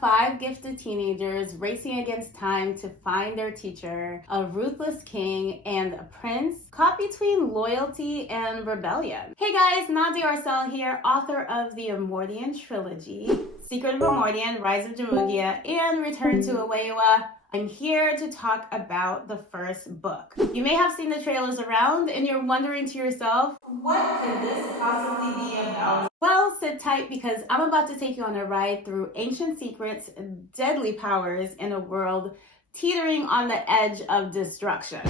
5 gifted teenagers racing against time to find their teacher, a ruthless king, and a prince caught between loyalty and rebellion. Hey guys, Nande Orcel here, author of the Omordion trilogy, Secret of Omordion, Rise of Jamugia, and Return to Awewa. I'm here to talk about the first book. You may have seen the trailers around and you're wondering to yourself, what could this possibly be about? Well, sit tight because I'm about to take you on a ride through ancient secrets, deadly powers, in a world teetering on the edge of destruction.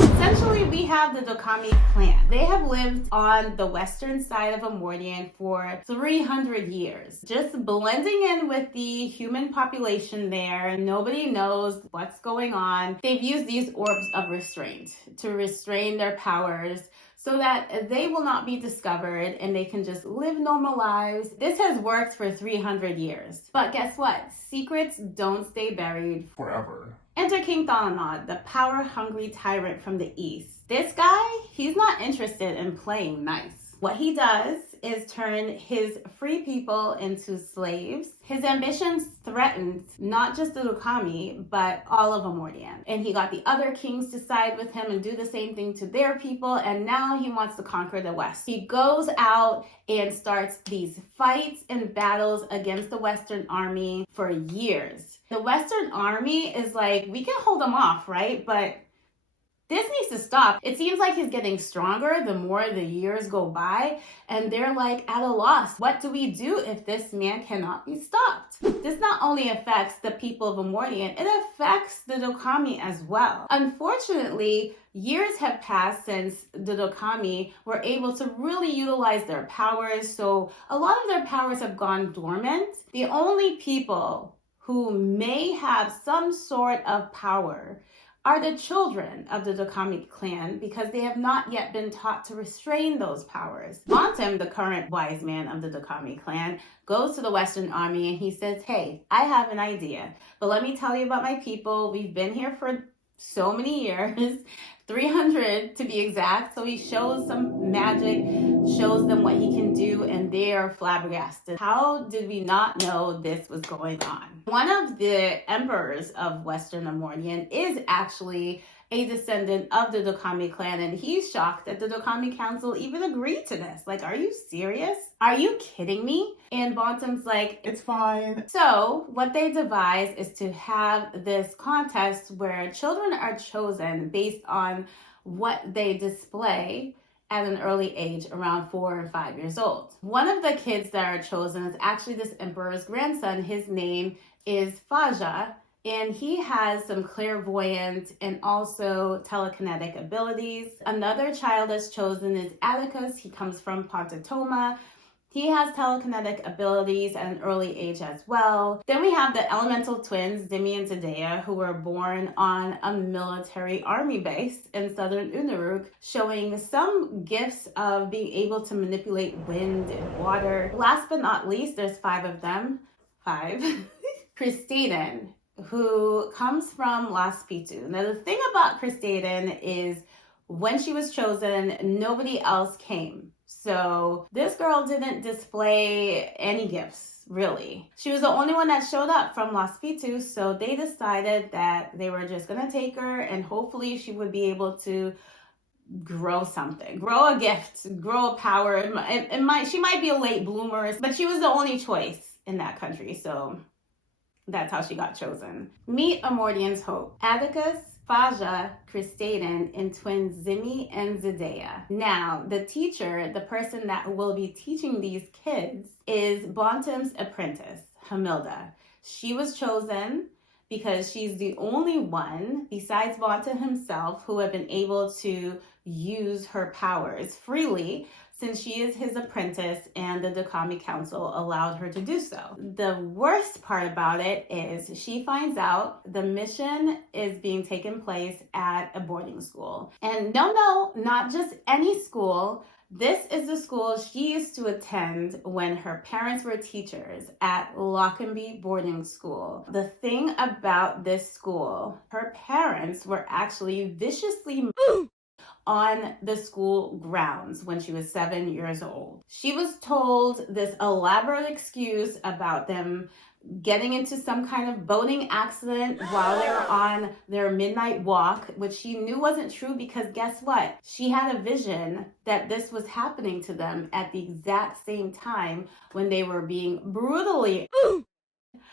Essentially, we have the Dokami clan. They have lived on the western side of Omordion for 300 years, just blending in with the human population there. Nobody knows what's going on. They've used these orbs of restraint to restrain their powers so that they will not be discovered and they can just live normal lives. This has worked for 300 years. But guess what? Secrets don't stay buried forever. Enter King Thalanod, the power-hungry tyrant from the east. This guy, he's not interested in playing nice. What he does is turn his free people into slaves. His ambitions threatened not just the Dokami, but all of Omordion. And he got the other kings to side with him and do the same thing to their people, and now he wants to conquer the West. He goes out and starts these fights and battles against the Western army for years. The Western army is like, we can hold them off, right? But this needs to stop. It seems like he's getting stronger the more the years go by, and they're like at a loss. What do we do if this man cannot be stopped? This not only affects the people of Omordion, it affects the Dokami as well. Unfortunately, years have passed since the Dokami were able to really utilize their powers, so a lot of their powers have gone dormant. The only people who may have some sort of power are the children of the Dokami clan because they have not yet been taught to restrain those powers. Bantam, the current wise man of the Dokami clan, goes to the Western army and he says, hey, I have an idea, but let me tell you about my people. We've been here for so many years, 300 to be exact. So he shows some magic, shows them what he can do, and they are flabbergasted. How did we not know this was going on? One of the emperors of Western Omordion is actually a descendant of the Dokami clan, and he's shocked that the Dokami council even agreed to this. Like, are you serious? Are you kidding me? And Bantam's like, it's fine. So what they devise is to have this contest where children are chosen based on what they display at an early age, around 4 or 5 years old. One of the kids that are chosen is actually this emperor's grandson. His name is Faja, and he has some clairvoyant and also telekinetic abilities. Another child that's chosen is Atticus. He comes from Pontatoma. He has telekinetic abilities at an early age as well. Then we have the elemental twins, Zimi and Zendaya, who were born on a military army base in southern Unuruk, showing some gifts of being able to manipulate wind and water. Last but not least, there's 5 of them. 5. Christiden, who comes from Las Pitu. Now, the thing about Christiden is when she was chosen, nobody else came. So this girl didn't display any gifts, really. She was the only one that showed up from Las Pitu, so they decided that they were just going to take her and hopefully she would be able to grow something, grow a gift, grow a power. She might be a late bloomer, but she was the only choice in that country, so that's how she got chosen. Meet Omordion's hope. Atticus, Faja, Christiden, and twins Zimi and Zendaya. Now, the teacher, the person that will be teaching these kids, is Bantam's apprentice, Hamilda. She was chosen because she's the only one, besides Bantam himself, who have been able to use her powers freely, since she is his apprentice and the Dokami Council allowed her to do so. The worst part about it is she finds out the mission is being taken place at a boarding school. And no, not just any school. This is the school she used to attend when her parents were teachers at Lockerbie Boarding School. The thing about this school, her parents were actually viciously on the school grounds when she was 7 years old. She was told this elaborate excuse about them getting into some kind of boating accident while they were on their midnight walk, which she knew wasn't true because guess what? She had a vision that this was happening to them at the exact same time when they were being brutally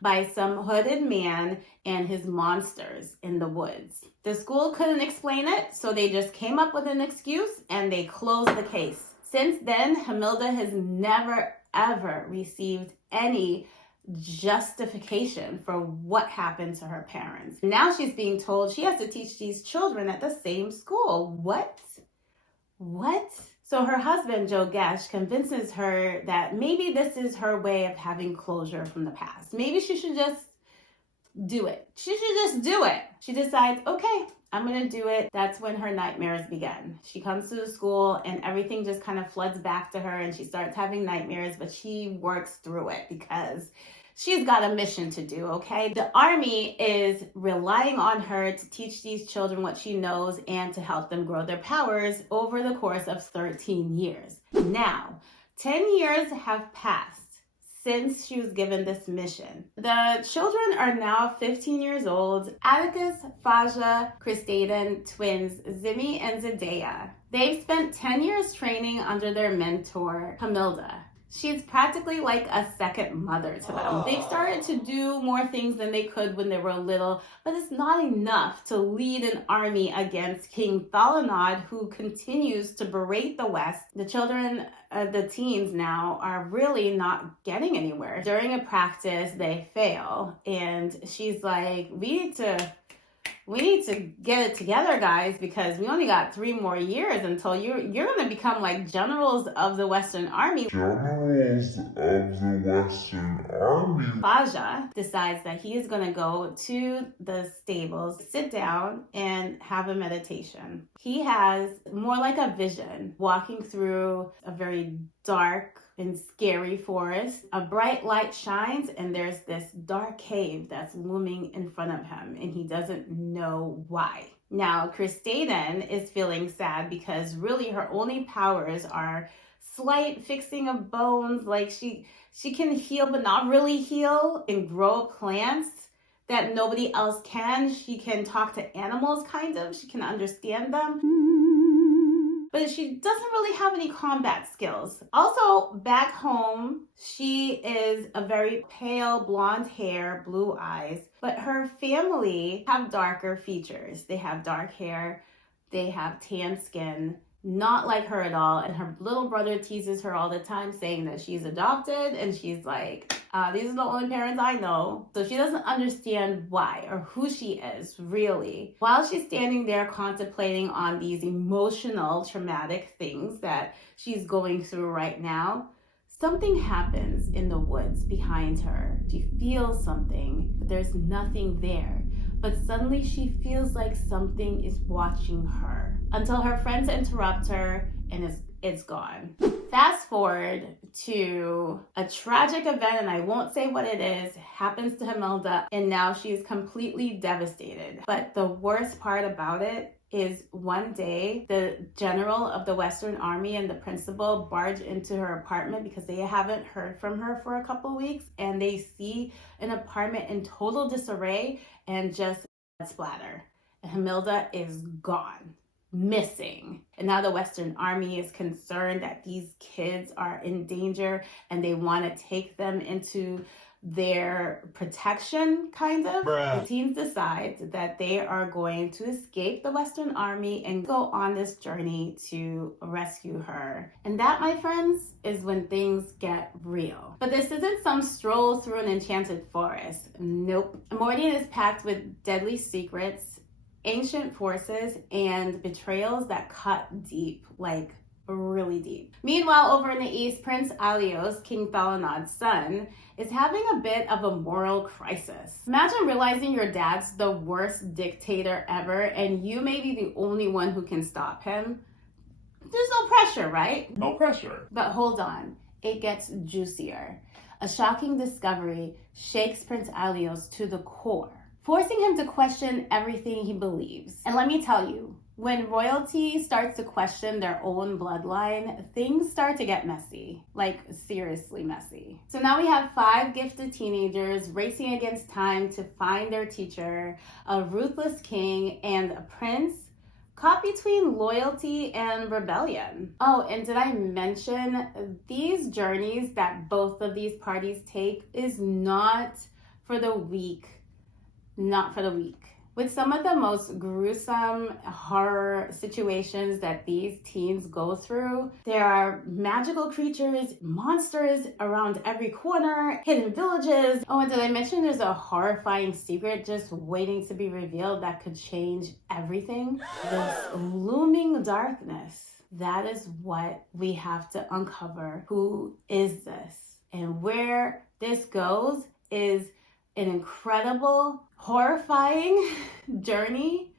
by some hooded man and his monsters in the woods. The school couldn't explain it, so they just came up with an excuse and they closed the case. Since then, Hamilda has never ever received any justification for what happened to her parents. Now she's being told she has to teach these children at the same school. What? So her husband, Joe Gesh, convinces her that maybe this is her way of having closure from the past. Maybe she should just do it. She decides, okay, I'm going to do it. That's when her nightmares begin. She comes to the school and everything just kind of floods back to her and she starts having nightmares, but she works through it because she's got a mission to do, okay? The army is relying on her to teach these children what she knows and to help them grow their powers over the course of 13 years. Now, 10 years have passed since she was given this mission. The children are now 15 years old. Atticus, Faja, Cristaden, twins, Zimi and Zendaya. They've spent 10 years training under their mentor, Hamilda. She's practically like a second mother to them. They've started to do more things than they could when they were little, but it's not enough to lead an army against King Thalanod, who continues to berate the West. The children, the teens now, are really not getting anywhere. During a practice, they fail, and she's like, we need to get it together, guys, because we only got 3 more years until you're going to become like generals of the Western Army. Faja decides that he is going to go to the stables, sit down, and have a meditation. He has more like a vision, walking through a very dark and scary forest. A bright light shines and there's this dark cave that's looming in front of him and he doesn't know why. Now, Cristaden is feeling sad because really her only powers are slight fixing of bones. Like she can heal but not really heal, and grow plants that nobody else can. She can talk to animals kind of. She can understand them. But she doesn't really have any combat skills. Also, back home, she is a very pale blonde hair, blue eyes, but her family have darker features. They have dark hair, they have tan skin, not like her at all. And her little brother teases her all the time, saying that she's adopted, and she's like, these are the only parents I know. So she doesn't understand why or who she is, really. While she's standing there contemplating on these emotional, traumatic things that she's going through right now, something happens in the woods behind her. She feels something, but there's nothing there. But suddenly she feels like something is watching her until her friends interrupt her and it's gone. Fast forward to a tragic event, and I won't say what it is, happens to Hamilda, and now she's completely devastated. But the worst part about it is one day the general of the Western Army and the principal barge into her apartment because they haven't heard from her for a couple weeks, and they see an apartment in total disarray and just splatter. And Hamilda is gone, missing. And now the Western Army is concerned that these kids are in danger and they want to take them into their protection, kind of. The teens decide that they are going to escape the Western Army and go on this journey to rescue her. And that, my friends, is when things get real. But this isn't some stroll through an enchanted forest. Nope. Omordion is packed with deadly secrets, ancient forces, and betrayals that cut deep, like really deep. Meanwhile, over in the east, Prince Alios, King Thalanod's son, is having a bit of a moral crisis. Imagine realizing your dad's the worst dictator ever and you may be the only one who can stop him. There's no pressure, right? No pressure. But hold on, it gets juicier. A shocking discovery shakes Prince Alios to the core. forcing him to question everything he believes. And let me tell you, when royalty starts to question their own bloodline, things start to get messy, like seriously messy. So now we have 5 gifted teenagers racing against time to find their teacher, a ruthless king, and a prince caught between loyalty and rebellion. Oh, and did I mention these journeys that both of these parties take is not for the weak. Not for the weak. With some of the most gruesome horror situations that these teens go through, there are magical creatures, monsters around every corner, hidden villages. Oh, and did I mention there's a horrifying secret just waiting to be revealed that could change everything? This looming darkness. That is what we have to uncover. Who is this? And where this goes is an incredible, horrifying journey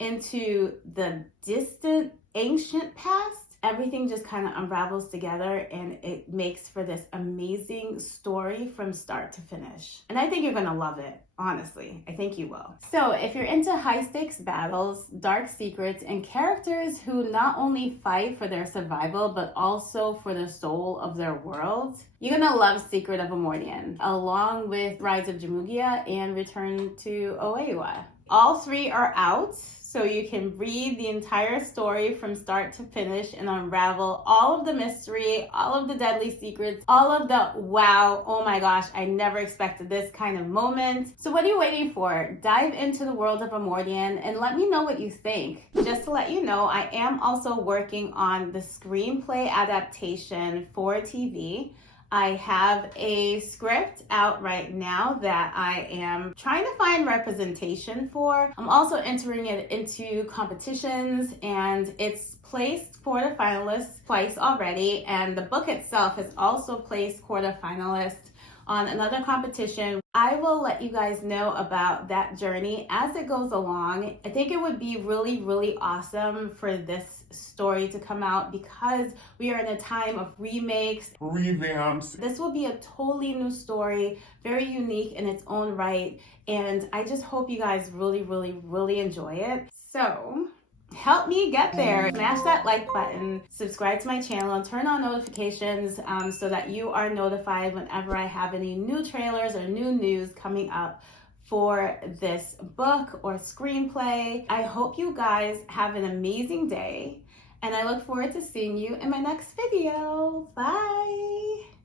into the distant, ancient past. Everything just kind of unravels together and it makes for this amazing story from start to finish. And I think you're gonna love it, honestly. I think you will. So if you're into high stakes battles, dark secrets, and characters who not only fight for their survival, but also for the soul of their world, you're gonna love Secret of Omordion, along with Rise of Jamugia and Return to Oewa. All 3 are out, so you can read the entire story from start to finish and unravel all of the mystery, all of the deadly secrets, all of the wow, oh my gosh, I never expected this kind of moment. So what are you waiting for? Dive into the world of Omordion and let me know what you think. Just to let you know, I am also working on the screenplay adaptation for TV. I have a script out right now that I am trying to find representation for. I'm also entering it into competitions and it's placed quarterfinalists twice already, and the book itself has also placed quarterfinalists on another competition. I will let you guys know about that journey as it goes along. I think it would be really, really awesome for this story to come out because we are in a time of remakes, revamps. This will be a totally new story, very unique in its own right, and I just hope you guys really, really, really enjoy it. So help me get there. Smash that like button, subscribe to my channel, and turn on notifications so that you are notified whenever I have any new trailers or new news coming up for this book or screenplay. I hope you guys have an amazing day, and I look forward to seeing you in my next video. Bye!